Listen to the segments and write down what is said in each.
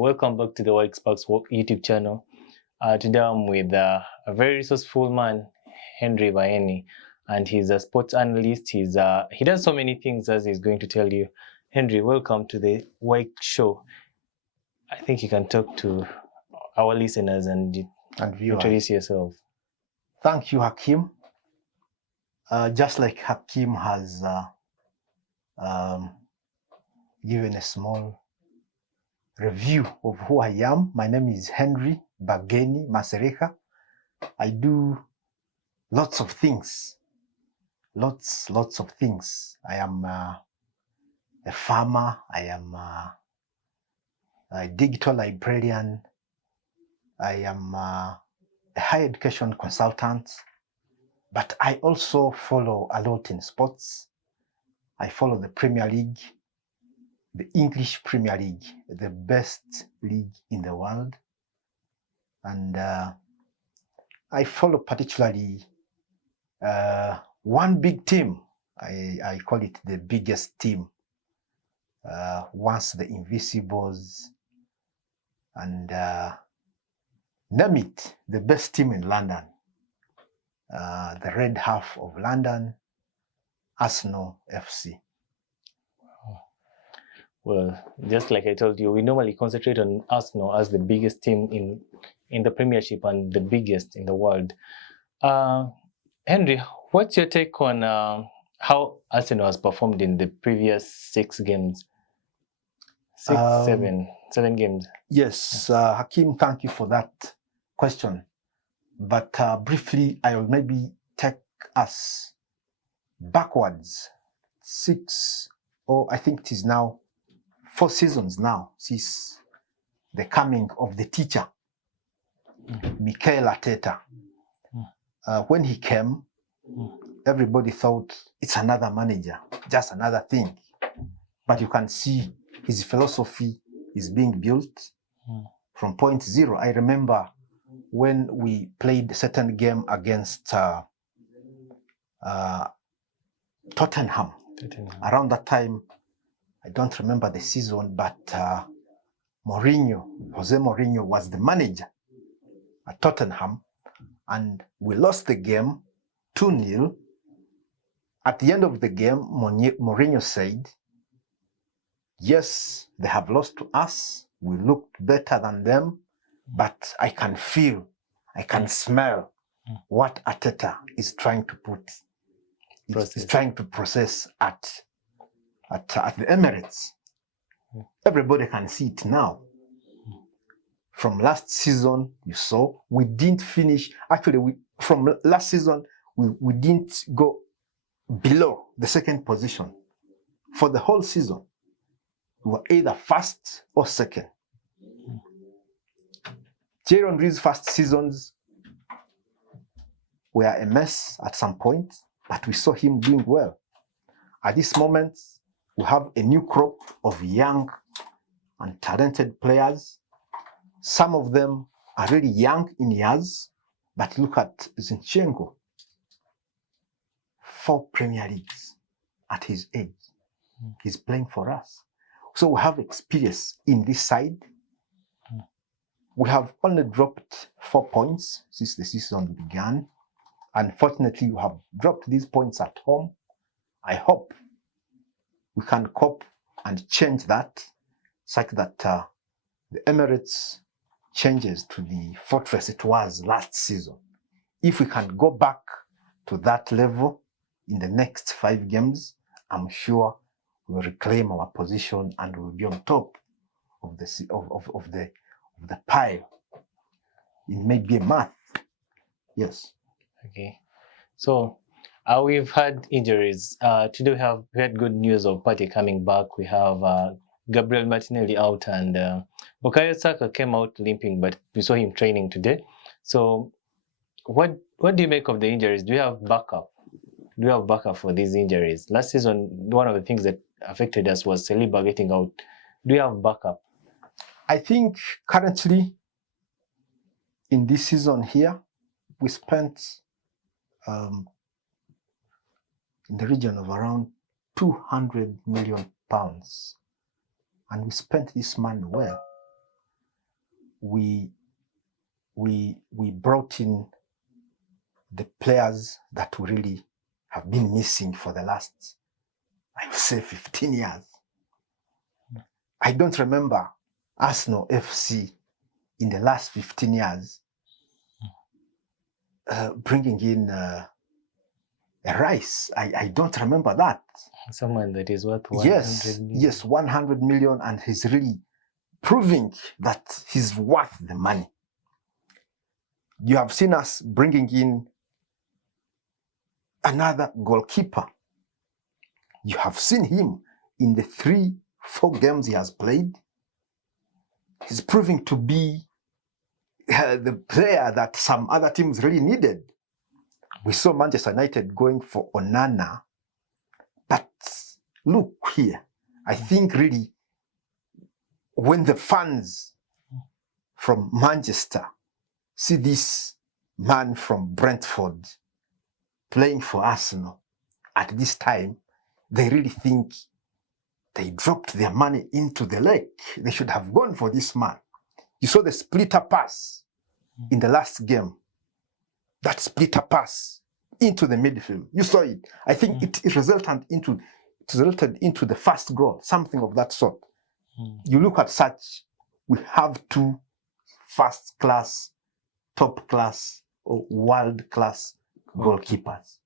Welcome back to the White Sparks YouTube channel. Today I'm with a very resourceful man, Henry Vaeni, and he's a sports analyst. He does so many things, as he's going to tell you. Henry, welcome to the White Show. I think you can talk to our listeners and introduce yourself. Thank you, Hakim. Just like Hakim has given a small review of who I am, my name is Henry Bageni Masereka. I do lots of things. Lots of things. I am a farmer. I am a digital librarian. I am a higher education consultant. But I also follow a lot in sports. I follow the Premier League, the English Premier League, the best league in the world. And I follow particularly one big team. I call it the biggest team. Once the Invisibles, and name it, the best team in London. The red half of London, Arsenal FC. Well, just like I told you, we normally concentrate on Arsenal as the biggest team in the Premiership and the biggest in the world. Henry, what's your take on how Arsenal has performed in the previous 6 games? Seven games. Yes, Hakim, thank you for that question. But briefly, I will maybe take us backwards 6, or I think it is now 4 seasons now since the coming of the teacher, Mikel Arteta. When he came, everybody thought it's another manager, just another thing. But you can see his philosophy is being built from point zero. I remember when we played a certain game against Tottenham. Around that time, I don't remember the season, but Jose Mourinho was the manager at Tottenham, and we lost the game 2-0. At the end of the game, Mourinho said, yes, they have lost to us. We looked better than them, but I can feel, I can smell what Arteta is trying to put. Is trying to process at the Emirates. Everybody can see it now. From last season, you saw, we didn't finish. Actually, from last season, we didn't go below the second position. For the whole season, we were either first or second. Thierry Henry's first seasons were a mess at some point, but we saw him doing well. At this moment, we have a new crop of young and talented players. Some of them are really young in years, but look at Zinchenko. 4 Premier Leagues at his age. He's playing for us. So we have experience in this side. We have only dropped 4 points since the season began. Unfortunately, we have dropped these points at home. I hope we can cope and change that, such that the Emirates changes to the fortress it was last season. If we can go back to that level in the next 5 games, I'm sure we'll reclaim our position and we'll be on top of the pile. It may be a math. Yes. Okay. So we've had injuries. Today we had good news of Partey coming back. We have Gabriel Martinelli out, and Bukayo Saka came out limping, but we saw him training today. So what do you make of the injuries? Do you have backup? Do you have backup for these injuries? Last season, one of the things that affected us was Saliba getting out. Do you have backup? I think currently in this season here, we spent in the region of around £200 million, and we spent this money well. we brought in the players that we really have been missing for the last, I would say, 15 years. I don't remember Arsenal FC in the last 15 years bringing in a Rice. I don't remember that. Someone that is worth 100 million. Yes, 100 million, and he's really proving that he's worth the money. You have seen us bringing in another goalkeeper. You have seen him in the 3-4 games he has played. He's proving to be the player that some other teams really needed. We saw Manchester United going for Onana, but look here. I think really when the fans from Manchester see this man from Brentford playing for Arsenal at this time, they really think they dropped their money into the lake. They should have gone for this man. You saw the splitter pass in the last game. That splitter pass into the midfield. You saw it. I think it resulted into the first goal, something of that sort. You look at such, we have 2 first-class, top-class, or world-class goalkeepers.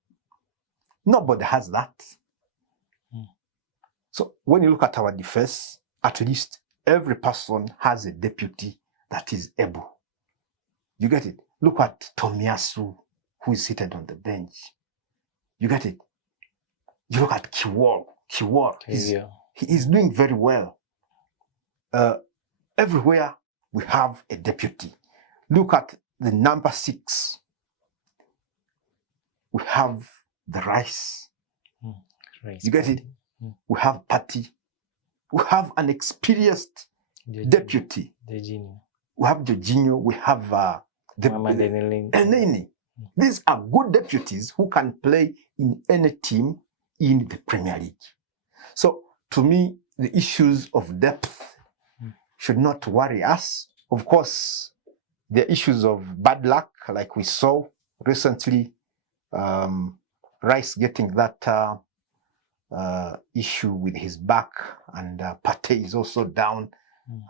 Nobody has that. So when you look at our defense, at least every person has a deputy that is able. You get it? Look at Tomiyasu, who is seated on the bench. You get it? You look at Kiwor. He is doing very well. Everywhere we have a deputy. Look at the number 6. We have the Rice. You get it? We have Patti. We have an experienced deputy. We have Jorginho. We have Elneny. These are good deputies who can play in any team in the Premier League. So to me, the issues of depth should not worry us. Of course, the issues of bad luck, like we saw recently, Rice getting that issue with his back, and Partey is also down,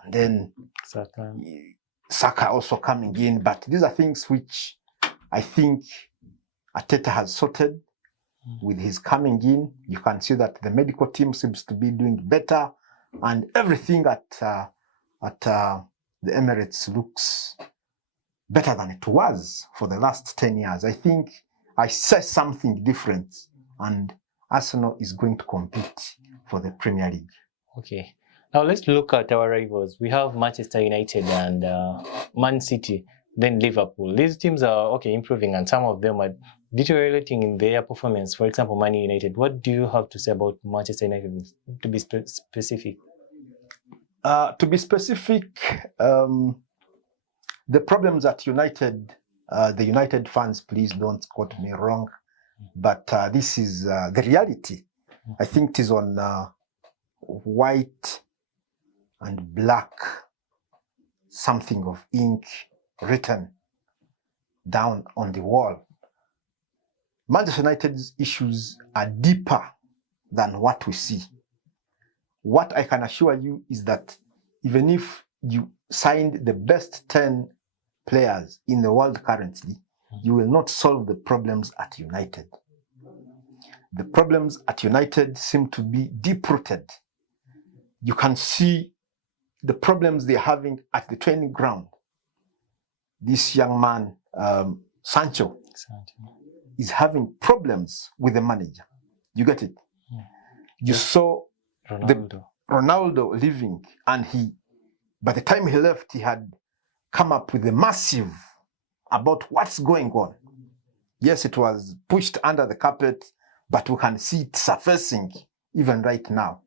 and then Saka also coming in. But these are things which I think Arteta has sorted with his coming in. You can see that the medical team seems to be doing better, and everything at the Emirates looks better than it was for the last 10 years. I think I say something different, and Arsenal is going to compete for the Premier League. Okay. Now let's look at our rivals. We have Manchester United and Man City, then Liverpool. These teams are improving, and some of them are deteriorating in their performance. For example, Man United. What do you have to say about Manchester United, to be specific? To be specific, the problems at United, the United fans, please don't quote me wrong, but this is the reality. I think it is on white and black, something of ink written down on the wall. Manchester United's issues are deeper than what we see. What I can assure you is that even if you signed the best 10 players in the world currently, you will not solve the problems at United. The problems at United seem to be deep-rooted. You can see the problems they're having at the training ground. This young man, Sancho, is having problems with the manager. You get it? You saw Ronaldo leaving, and by the time he left, he had come up with a massive about what's going on. Yes, it was pushed under the carpet, but we can see it surfacing even right now.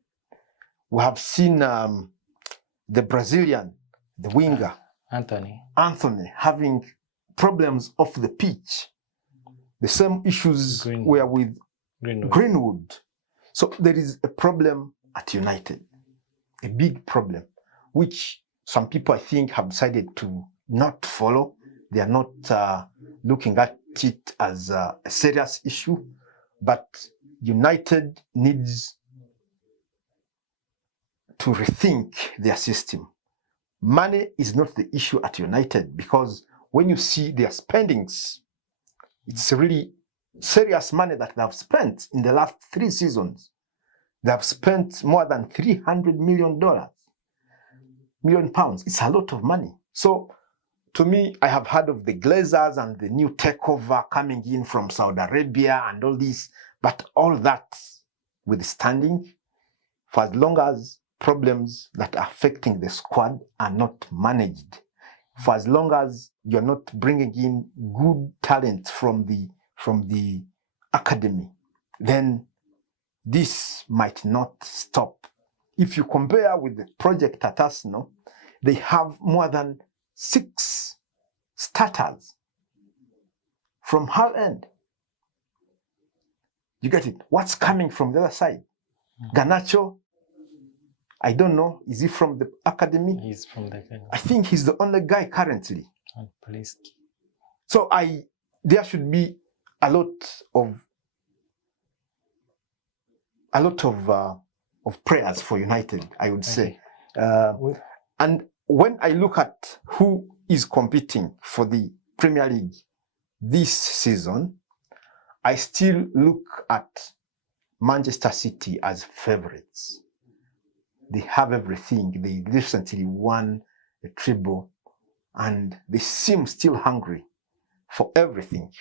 We have seen the Brazilian, the winger, Anthony, having problems off the pitch. The same issues were with Greenwood. So there is a problem at United, a big problem, which some people, I think, have decided to not follow. They are not looking at it as a serious issue. But United needs to rethink their system. Money is not the issue at United, because when you see their spendings, it's really serious money that they have spent in the last 3 seasons. They have spent more than $300 million. It's a lot of money. So to me, I have heard of the Glazers and the new takeover coming in from Saudi Arabia and all this, but all that withstanding, for as long as problems that are affecting the squad are not managed, for as long as you're not bringing in good talent from the academy, then this might not stop. If you compare with the project at Arsenal, they have more than 6 starters from her end. You get it? What's coming from the other side? Garnacho, I don't know. Is he from the academy? He's from the academy. I think he's the only guy currently. And Poliski. So there should be a lot of prayers for United, I would say. And when I look at who is competing for the Premier League this season, I still look at Manchester City as favourites. They have everything. They recently won a treble, and they seem still hungry for everything.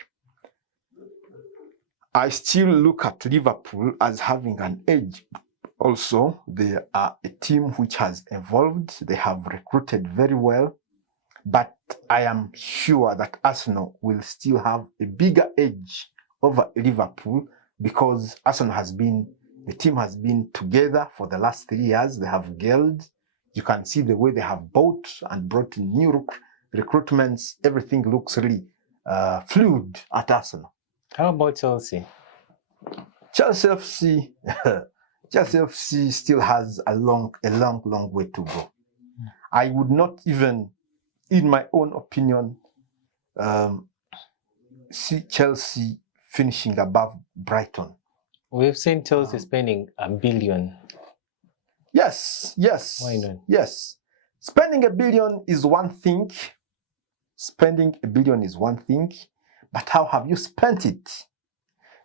I still look at Liverpool as having an edge. Also, they are a team which has evolved. They have recruited very well. But I am sure that Arsenal will still have a bigger edge over Liverpool, because the team has been together for the last 3 years. They have gelled. You can see the way they have bought and brought in new recruitments. Everything looks really fluid at Arsenal. How about Chelsea? Chelsea FC still has a long way to go. I would not even, in my own opinion, see Chelsea finishing above Brighton. We've seen Chelsea spending $1 billion. Yes. Why not? Yes. Spending $1 billion is one thing. But how have you spent it?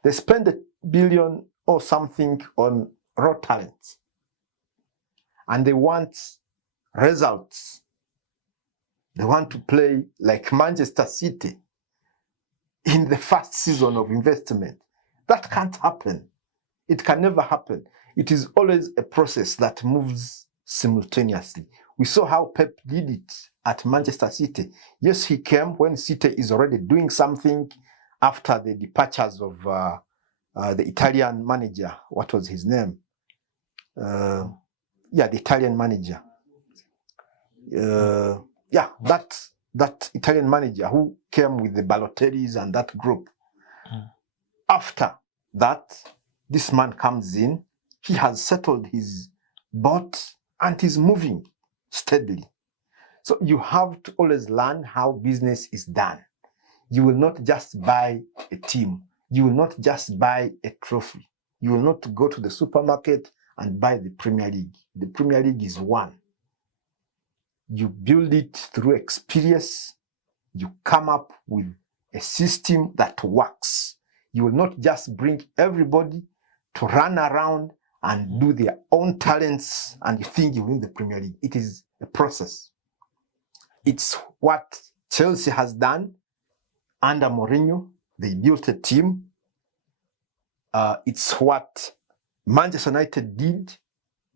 They spend $1 billion or something on raw talent, and they want results. They want to play like Manchester City in the first season of investment. That can't happen. It can never happen. It is always a process that moves simultaneously. We saw how Pep did it at Manchester City. Yes, he came when City is already doing something after the departures of the Italian manager. What was his name? The Italian manager. That Italian manager who came with the Balotellis and that group. After that, this man comes in. He has settled his boat and is moving steadily. So you have to always learn how business is done. You will not just buy a team. You will not just buy a trophy. You will not go to the supermarket and buy the Premier League. The Premier League is one. You build it through experience. You come up with a system that works. You will not just bring everybody to run around and do their own talents and you think you win the Premier League. It is a process. It's what Chelsea has done under Mourinho. They built a team. It's what Manchester United did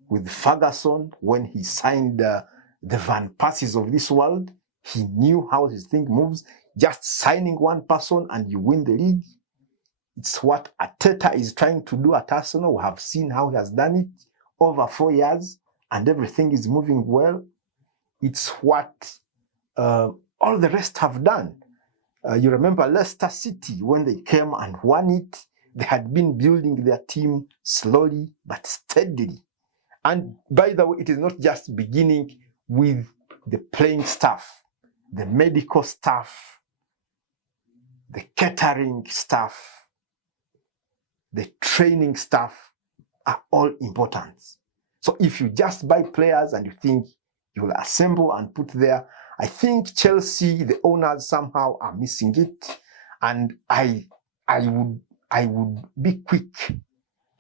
with Ferguson when he signed the Van Persies of this world. He knew how his thing moves. Just signing one person and you win the league. It's what Arteta is trying to do at Arsenal. We have seen how he has done it over 4 years and everything is moving well. It's what all the rest have done. You remember Leicester City, when they came and won it, they had been building their team slowly but steadily. And by the way, it is not just beginning with the playing staff, the medical staff, the catering staff, the training staff are all important. So if you just buy players and you think you will assemble and put there, I think Chelsea, the owners somehow are missing it. And I would be quick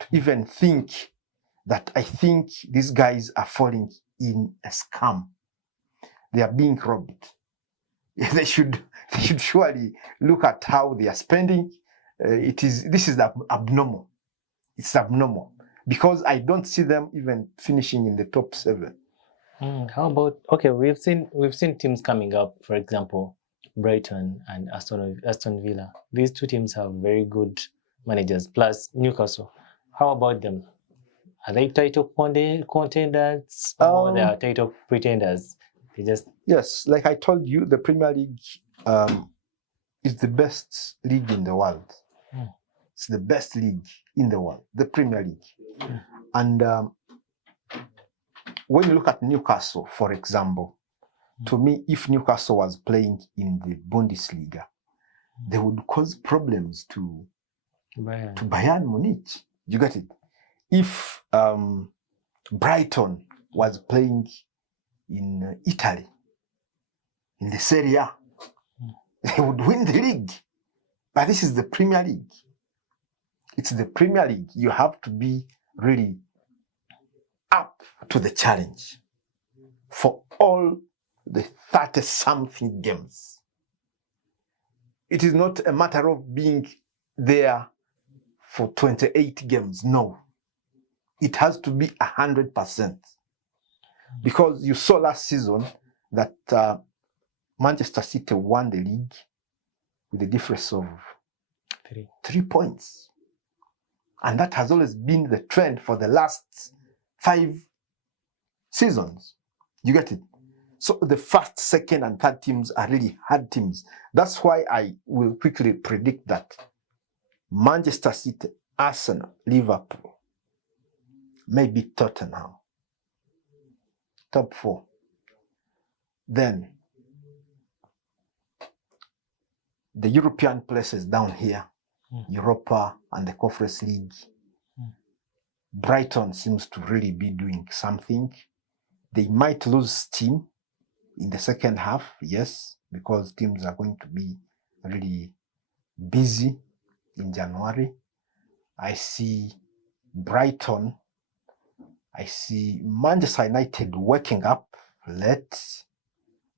to even think that I think these guys are falling in a scam. They are being robbed. They should surely look at how they are spending. This is abnormal. It's abnormal because I don't see them even finishing in the top 7. How about, okay, we've seen teams coming up, for example, Brighton and Aston Villa. These two teams have very good managers, plus Newcastle. How about them? Are they title contenders or they are title pretenders? Yes, like I told you, the Premier League is the best league in the world. It's the best league in the world, the Premier League. And when you look at Newcastle, for example, to me, if Newcastle was playing in the Bundesliga, they would cause problems to Bayern Munich. You get it? If Brighton was playing in Italy, in the Serie A, they would win the league. But this is the Premier League. It's the Premier League. You have to be really up to the challenge for all the 30-something games. It is not a matter of being there for 28 games. No. It has to be 100%. Because you saw last season that Manchester City won the league with a difference of 3 points. And that has always been the trend for the last 5 seasons. You get it? So the first, second, and third teams are really hard teams. That's why I will quickly predict that Manchester City, Arsenal, Liverpool, maybe Tottenham, top 4. Then the European places down here, Europa and the Conference League. Brighton seems to really be doing something. They might lose steam in the second half, yes, because teams are going to be really busy in January. I see Brighton, I see Manchester United waking up late,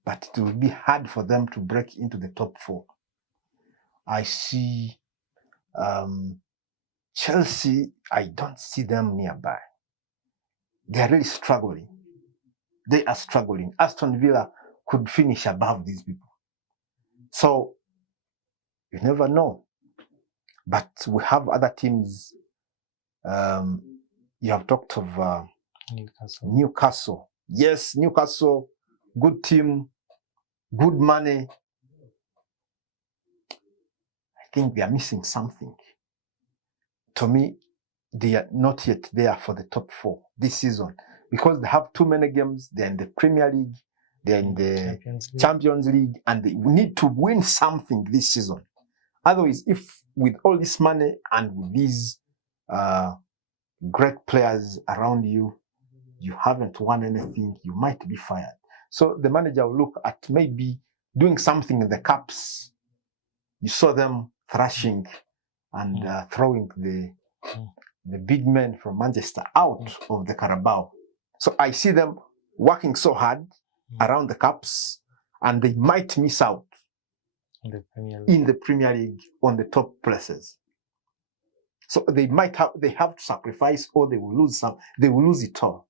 but it will be hard for them to break into the top 4. I see Chelsea, I don't see them nearby. They are really struggling. They are struggling. Aston Villa could finish above these people. So, you never know. But we have other teams. You have talked of Newcastle. Yes, Newcastle, good team, good money. I think they are missing something. To me, they are not yet there for the top 4 this season because they have too many games. They're in the Premier League, they're in the Champions League, and they need to win something this season. Otherwise, if with all this money and with these great players around you, you haven't won anything, you might be fired. So the manager will look at maybe doing something in the cups. You saw them thrashing and throwing the big men from Manchester out of the Carabao. So I see them working so hard around the cups, and they might miss out in the Premier League on the top places. So they have to sacrifice, or they will lose some. They will lose it all.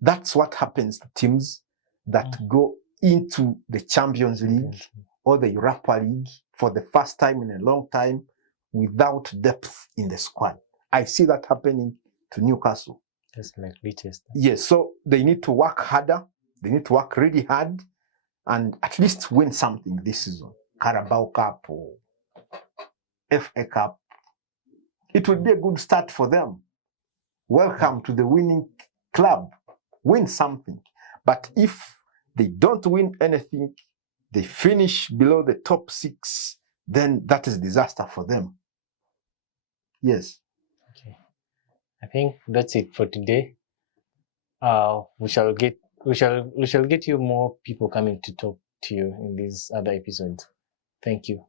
That's what happens to teams that go into the Champions League or the Europa League for the first time in a long time without depth in the squad. I see that happening to Newcastle. Just like Leicester. Yes, so they need to work harder. They need to work really hard and at least win something this season. Carabao Cup or FA Cup. It would be a good start for them. Welcome to the winning club. Win something. But if they don't win anything, they finish below the top 6, then that is disaster for them. Yes. Okay. I think that's it for today. We shall get you more people coming to talk to you in these other episodes. Thank you.